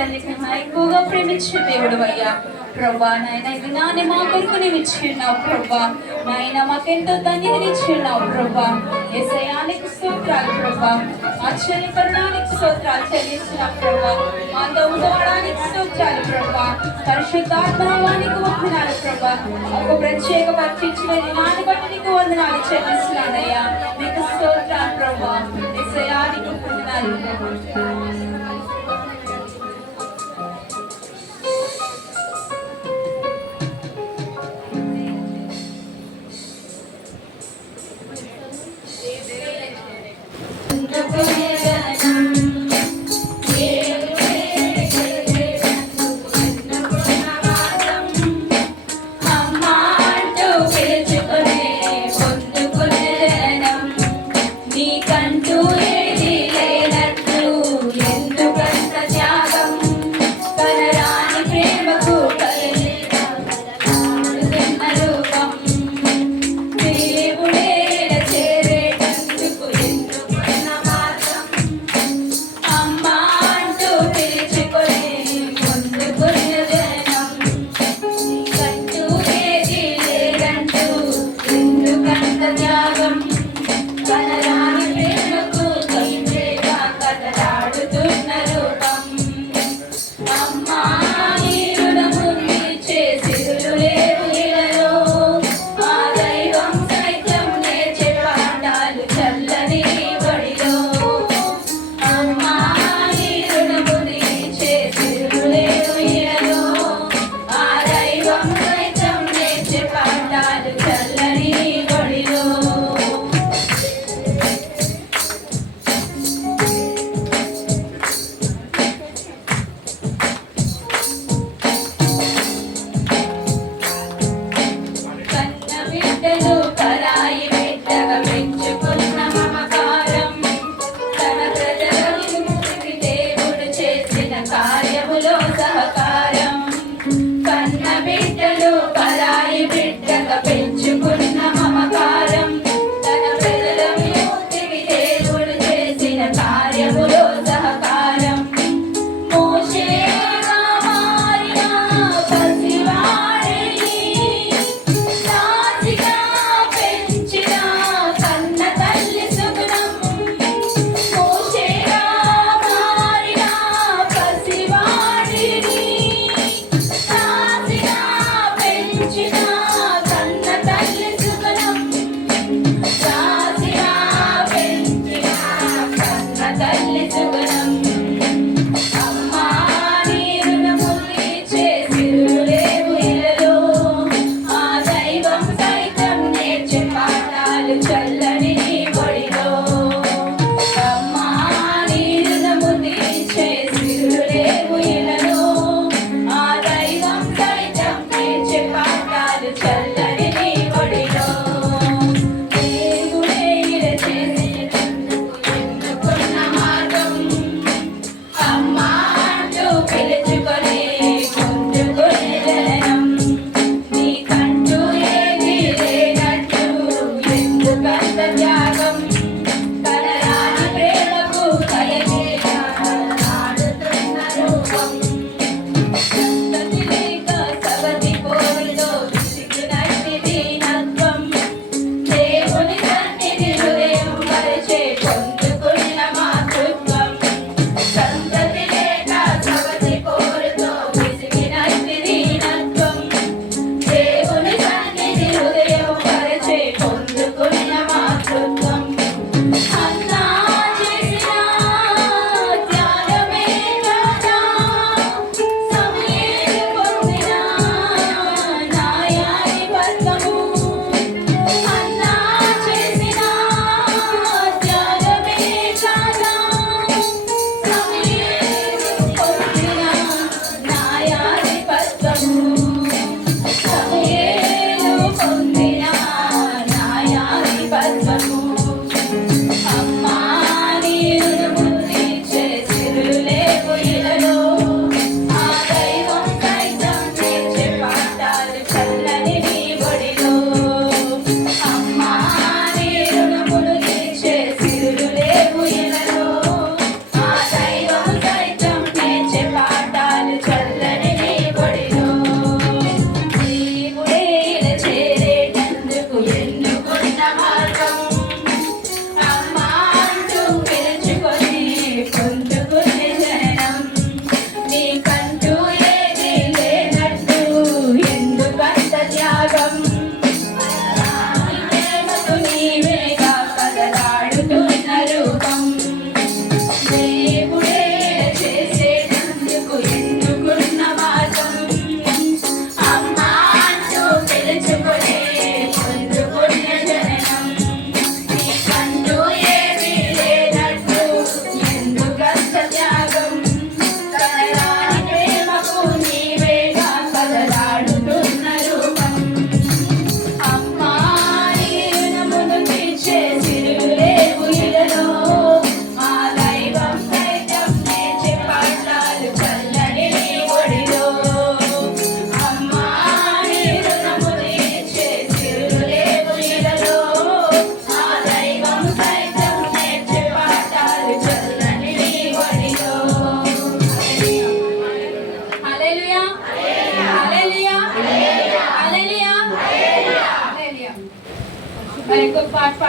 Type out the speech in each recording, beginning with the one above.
తల్లి కన్నా ఎక్కువగా ప్రేమించే దేవుడు అయ్యా ప్రభా. నాయన ఈ దినాన్ని మా కొరకు నీవు ఇచ్చిన్నావు ప్రభా. నాయన మాకెంతో ధన్యతనిచ్చిన్నావు ప్రభా. యేసయ్యానికి స్తోత్రాలు ప్రభా. ఆశ్చర్యకరణానికి స్తోత్రాలు చెల్లిస్తున్నావు ప్రభా. మాతో ఉండడానికి స్తోత్రాలు ప్రభా. పరిశుద్ధాత్మనామానికి వందనాలు ప్రభా. ఒక ప్రత్యేక పరిచించిన దినాన్ని బట్టి నీకు వందనాలు చెల్లిస్తున్నానయ్యా. మీకు స్తోత్రాలు ప్రభా. యేసయ్యానికి వందనాలు ప్రభా.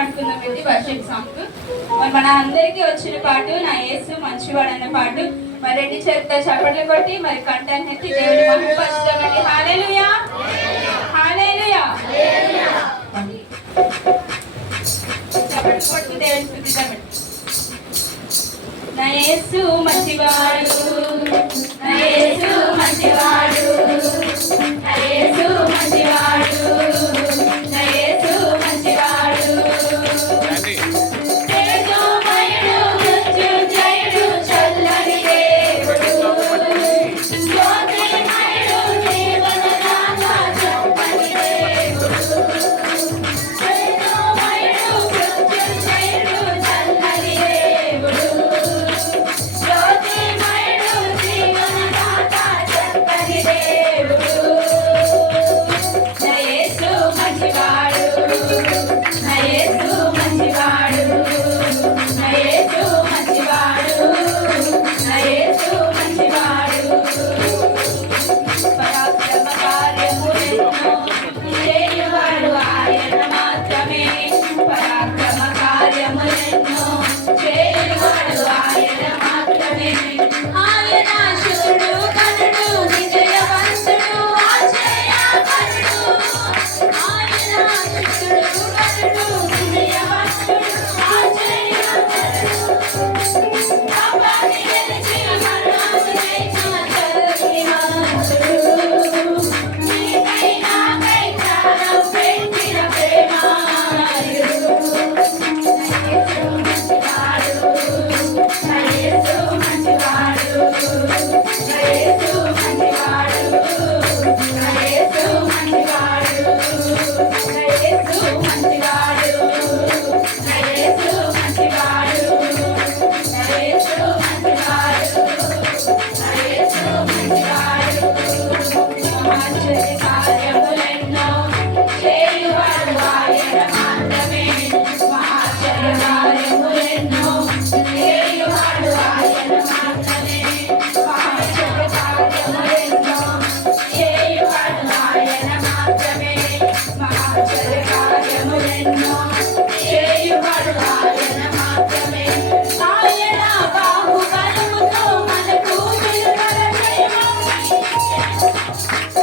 పాడుకుందామండి వర్షిప్ సాంగ్. మరి మన అందరికీ వచ్చిన పాటు నా యేసు మంచివాడు అనే పాటు మరి రెడ్డి చేత చప్పట్లు కొట్టి మరి కంఠాన్ని ఎత్తి దేవుని మహిమపరుస్తామండి. హల్లెలూయా హల్లెలూయా. చప్పట్లు కొట్టి దేవుని స్తుతిద్దామండి. నా యేసు మంచివాడు, నా యేసు మంచివాడు, నా యేసు మంచివాడు, నా యేసు మంచివాడు. తేజోమయుడు మృత్యుంజయుడు చల్లని దేవుడు, జ్యోతిర్మయుడు జీవనదాత చొప్పని దేవుడు. తేజోమయుడు మృత్యుంజయుడు చల్లని దేవుడు, జ్యోతిర్మయుడు జీవనదాత చొప్పని దేవుడు. నా యేసు మంచివాడు, నా యేసు మంచివాడు, నా యేసు మంచివాడు, నా యేసు మంచివాడు. పరాక్రమ కార్యములెన్నో చేయువాడు ఆయన మాత్రమే, పరాక్రమ కార్యములెన్నో చేయువాడు ఆయన మాత్రమే. ఆయన శుద్ధుడు కనుడు విజయవంతుడు ఆశ్చర్యకరుడు, ఆయన శుద్ధుడు కనుడు విజయవంతుడు ఆశ్చర్యకరుడు. పాపాన్ని గెలిచి మరణాన్ని జయించిన శక్తిమంతుడు, నీకై నాకై ప్రాణం పెట్టిన ప్రేమామయుడు. నా యేసు మంచివాడు, నా యేసు మంచివాడు, నా యేసు మంచివాడు, నా యేసు మంచివాడు, నా యేసు మంచివాడు, నా యేసు మంచివాడు, నా యేసు మంచివాడు. మహాశ్చర్య కార్యములెన్నో చేయువాడు ఆయన మాత్రమే, మహాశ్చర్య కార్యములెన్నో చేయువాడు ఆయన మాత్రమే, మహాశ్చర్య కార్యములెన్నో చేయువాడు ఆయన మాత్రమే, మహాశ్చర్య కార్యములెన్నో చేయువాడు ఆయన మాత్రమే. ఆయన బాహుబలముతో మనకు విడుదల చేయమని,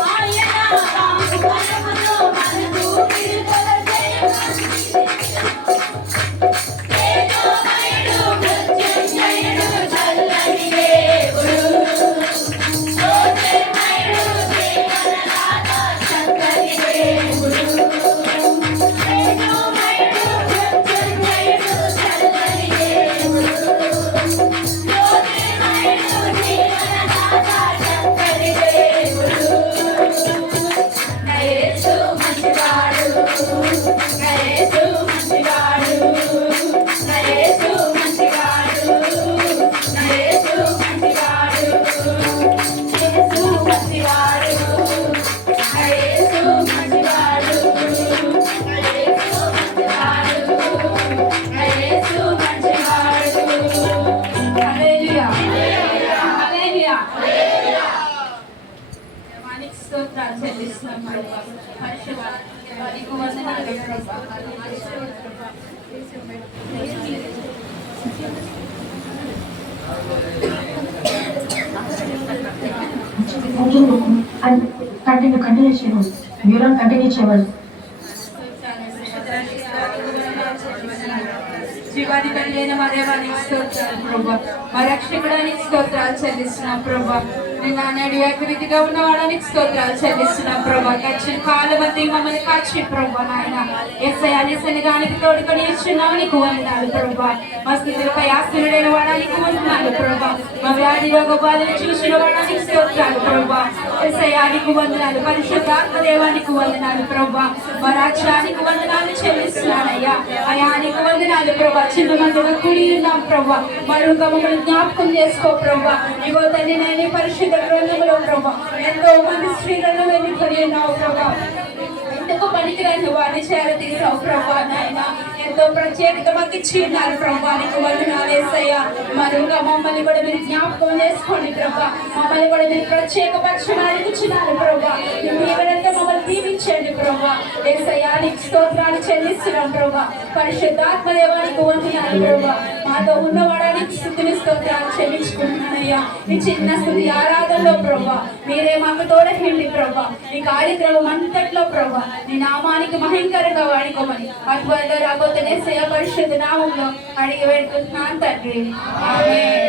ఆయన బాహుబలముతో మనకు విడుదల చేయమని. తేజోమయుడు మృత్యుంజయుడు చల్లని దేవుడు, జ్యోతిర్మయుడు జీవనదాత చక్కని దేవుడు. తేజోమయుడు మృత్యుంజయుడు చల్లని దేవుడు, జ్యోతిర్మయుడు జీవనదాత చక్కని దేవుడు. నా యేసు మంచివాడు, నా యేసు మంచివాడు, నా యేసు మంచివాడు, నా యేసు మంచివాడు, యేసు మంచివాడు, నా యేసు మంచివాడు, నా యేసు మంచివాడు, నా యేసు మంచివాడు. హల్లెలూయా హల్లెలూయా. దేవానికి స్తోత్రాలు చెల్లిస్తున్నాం ప్రభువా. పరిశుద్ధ నీకు వందనాలు ప్రభువా. కంటిన్యూ చేయవాలి, వివరణ కంటిన్యూ చేయాలి. జీవాధిపతి అయిన మా దేవానికి స్తోత్రాలు ప్రభా, మా రక్షకుడానికి స్తోత్రాలు చెల్లిస్తున్నాం ప్రభా. నిన్న నాడు ఏకరీతిగా ఉన్నవాడానికి స్తోత్రాలు చెల్లిస్తున్నాం ప్రభా. గడిచిన కాలం అంతా మమ్మల్ని కాచి ప్రభా నాయన యేసయ్య నీ సన్నిధానికి తోడుకొని ఇచ్చున్నావు, నీకు వందనాలు ప్రభా. మా స్థితిపై ఆస్తుడైన వాడానికి వందనాలు ప్రభా. మా వ్యాధి రోగ బాధలు చూసిన వాడానికి స్తోత్రాలు ప్రభా. యేసయ్య నీకు వందనాలు, పరిశుద్ధాత్మ దేవానికి వందనాలు ప్రభా. మా రాజ్యానికి వందనాలు చెల్లిస్తున్నానయ్యా. అయానికి వందనాలు ప్రభా. చిన్న మందిగా కూడి ఉన్నాం ప్రభా. మరొక మమ్మల్ని జ్ఞాపకం చేసుకో ప్రభా. ఇగో తండ్రి నాయన పరిశుద్ధ గ్రంథంలో ప్రభా ఎంతో మంది స్త్రీలను వెళ్ళిపోయి ఉన్నావు ప్రభా. ఎందుకు పనికిరాని వారిని చేరతీసావు ప్రభా నాయన. ఎంతో ప్రత్యేకత మాకు ఇచ్చి ఉన్నారు ప్రభా. నీకు వందనాలు యేసయ్య. ఏసయ్యా మరువుగా మమ్మల్ని కూడా మీరు జ్ఞాపకం చేసుకోండి ప్రభా. మమ్మల్ని కూడా మీరు ప్రత్యేకపరచడానికి కూర్చున్నారు ప్రభా. ఎవరైతే మమ్మల్ని దీవించండి ప్రభా. ఏసయ్యా నీకు స్తోత్రాలు చెల్లిస్తున్నాం ప్రభా. పరిశుద్ధాత్మ దేవానికి వందనాలు ప్రభా. మాతో ఉన్నవాడానికి స్తుతిని స్తోత్రాలు చెల్లించుకుంటున్నానయ్యా. ఈ చిన్న స్తుతి ఆరాధనలో ప్రభా మీరే మాకు తోడహిండి ప్రభా. ఈ కార్యక్రమం అంతట్లో ప్రభా నీ నామానికి మహింకరంగా వాడుకోమని అద్భుతంగా రాబోతున్న యేసయ్య పరిశుద్ధ నామంలో అడిగి వేడుకుంటున్నాను తండ్రి. ఆమేన్.